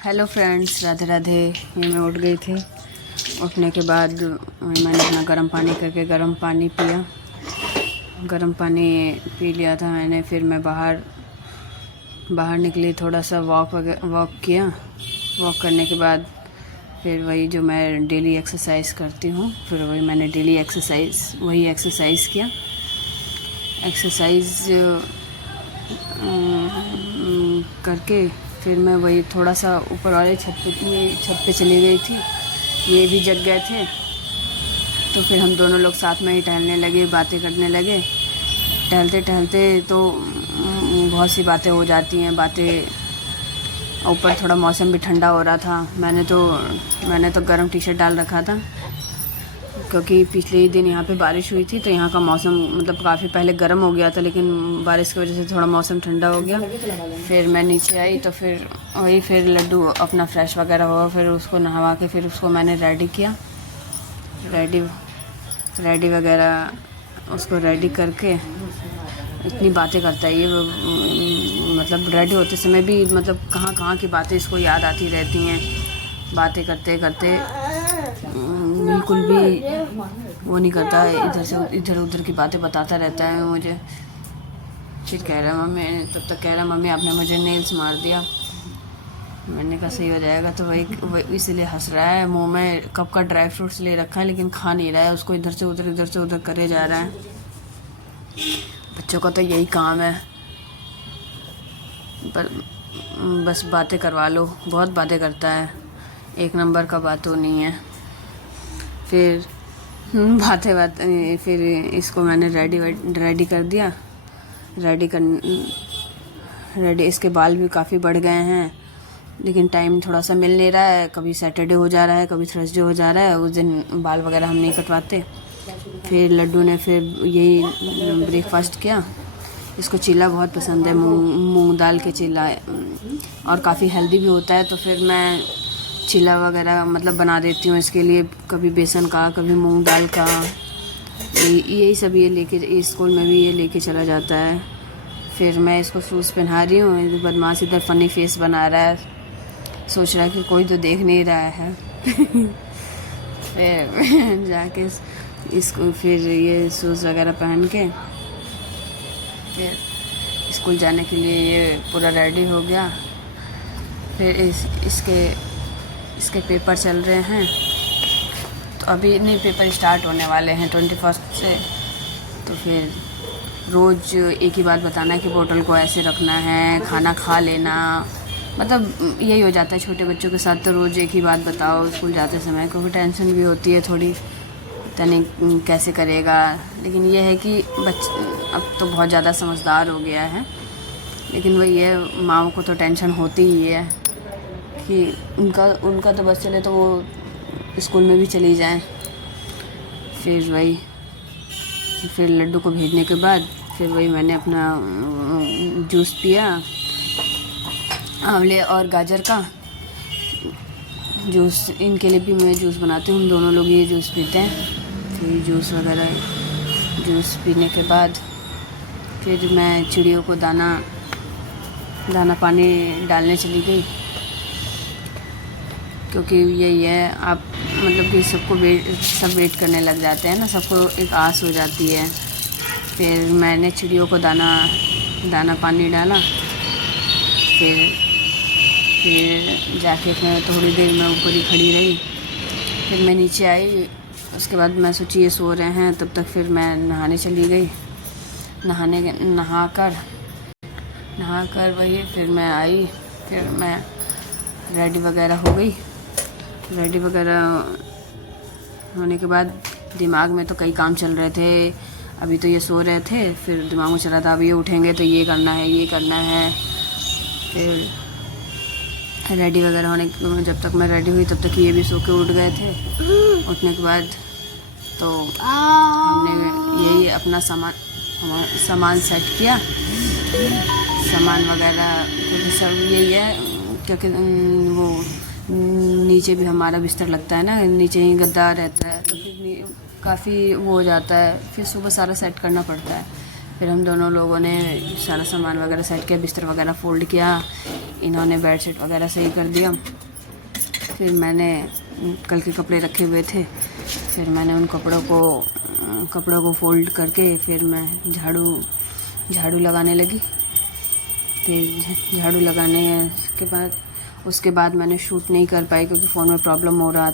Hello friends, Radhe Radhe. ये मैं उठ गई थी। उठने के बाद मैंने अपना गर्म पानी करके गर्म पानी पिया। गर्म पानी पी लिया था मैंने। फिर मैं बाहर निकली, थोड़ा सा वॉक किया। वॉक करने के बाद फिर वही जो मैं डेली एक्सरसाइज करती हूँ, फिर वही मैंने डेली एक्सरसाइज किया। एक्सरसाइज करके फिर मैं वही थोड़ा सा ऊपर वाले छत पे चली गई थी। ये भी जग गए थे, तो फिर हम दोनों लोग साथ में ही टहलने लगे, बातें करने लगे। टहलते टहलते तो बहुत सी बातें हो जाती हैं। ऊपर थोड़ा मौसम भी ठंडा हो रहा था। मैंने तो गर्म टी शर्ट डाल रखा था, क्योंकि पिछले ही दिन यहाँ पे बारिश हुई थी, तो यहाँ का मौसम मतलब काफ़ी पहले गर्म हो गया था, लेकिन बारिश की वजह से थोड़ा मौसम ठंडा हो गया। फिर मैं नीचे आई तो फिर लड्डू अपना फ्रेश वगैरह हुआ, फिर उसको नहवा के फिर उसको मैंने रेडी किया। रेडी वगैरह उसको रेडी करके इतनी बातें करता है ये, मतलब रेडी होते समय भी मतलब कहाँ की बातें इसको याद आती रहती हैं। बातें करते करते बिल्कुल भी वो नहीं करता है, इधर उधर की बातें बताता रहता है मुझे। फिर कह रहा मम्मी आपने मुझे नेल्स मार दिया। मैंने कहा सही हो जाएगा। तो वही इसीलिए हंस रहा है। मुंह में कप का ड्राई फ्रूट्स ले रखा है, लेकिन खा नहीं रहा है उसको। इधर से उधर करे जा रहा है। बच्चों का तो यही काम है, पर बस बातें करवा लो। बहुत बातें करता है, एक नंबर का बातों नहीं है। फिर फिर इसको मैंने रेडी कर दिया। रेडी इसके बाल भी काफ़ी बढ़ गए हैं, लेकिन टाइम थोड़ा सा मिल नहीं रहा है। कभी सैटरडे हो जा रहा है, कभी थर्सडे हो जा रहा है, उस दिन बाल वगैरह हम नहीं कटवाते। फिर लड्डू ने फिर यही ब्रेकफास्ट किया। इसको चीला बहुत पसंद है, मूंग दाल के चीला, और काफ़ी हेल्दी भी होता है। तो फिर मैं चीला वगैरह मतलब बना देती हूँ इसके लिए, कभी बेसन का, कभी मूंग दाल का। यही सब ये लेके स्कूल में भी ये लेके चला जाता है। फिर मैं इसको शूज़ पहना रही हूँ। बदमाश इधर फ़नी फेस बना रहा है, सोच रहा है कि कोई तो देख नहीं रहा है। फिर जाके इसको फिर ये शूज़ वगैरह पहन के फिर स्कूल जाने के लिए ये पूरा रेडी हो गया। फिर इसके पेपर चल रहे हैं, तो अभी नहीं, पेपर स्टार्ट होने वाले हैं 21 से। तो फिर रोज़ एक ही बात बताना है कि बोतल को ऐसे रखना है, खाना खा लेना। मतलब यही हो जाता है छोटे बच्चों के साथ। तो रोज़ एक ही बात बताओ स्कूल जाते समय, क्योंकि टेंशन भी होती है थोड़ी, पता नहीं कैसे करेगा। लेकिन ये है कि अब तो बहुत ज़्यादा समझदार हो गया है, लेकिन वही है, माँ को तो टेंशन होती ही है कि उनका तो बस चले तो वो स्कूल में भी चली जाएं। फिर लड्डू को भेजने के बाद फिर वही मैंने अपना जूस पिया, आंवले और गाजर का जूस। इनके लिए भी मैं जूस बनाती हूँ, हम दोनों लोग ये जूस पीते हैं। फिर जूस पीने के बाद फिर मैं चिड़ियों को दाना पानी डालने चली गई, क्योंकि यही है, आप मतलब कि सब वेट करने लग जाते हैं ना, सबको एक आस हो जाती है। फिर मैंने चिड़ियों को दाना पानी डाला। फिर जाके मैं थोड़ी देर में ऊपर ही खड़ी रही। फिर मैं नीचे आई। उसके बाद मैं सोची ये सो रहे हैं, तब तक फिर मैं नहाने चली गई। नहाकर वही फिर मैं आई। फिर मैं रेडी वगैरह हो गई। रेडी वगैरह होने के बाद दिमाग में तो कई काम चल रहे थे। अभी तो ये सो रहे थे, फिर दिमाग में चल रहा था अभी ये उठेंगे तो ये करना है। फिर रेडी वगैरह होने, जब तक मैं रेडी हुई तब तक ये भी सो के उठ गए थे। उठने के बाद तो हमने यही अपना सामान सेट किया, सामान वगैरह सब यही है, क्योंकि वो नीचे भी हमारा बिस्तर लगता है ना, नीचे ही गद्दा रहता है, तो फिर काफ़ी वो हो जाता है। फिर सुबह सारा सेट करना पड़ता है। फिर हम दोनों लोगों ने सारा सामान वगैरह सेट किया, बिस्तर वगैरह फोल्ड किया, इन्होंने बेडशीट वगैरह सही कर दिया। फिर मैंने कल के कपड़े रखे हुए थे, फिर मैंने उन कपड़ों को फोल्ड करके फिर मैं झाड़ू लगाने लगी। फिर झाड़ू लगाने के बाद उसके बाद मैंने शूट नहीं कर पाई क्योंकि फ़ोन में प्रॉब्लम हो रहा था।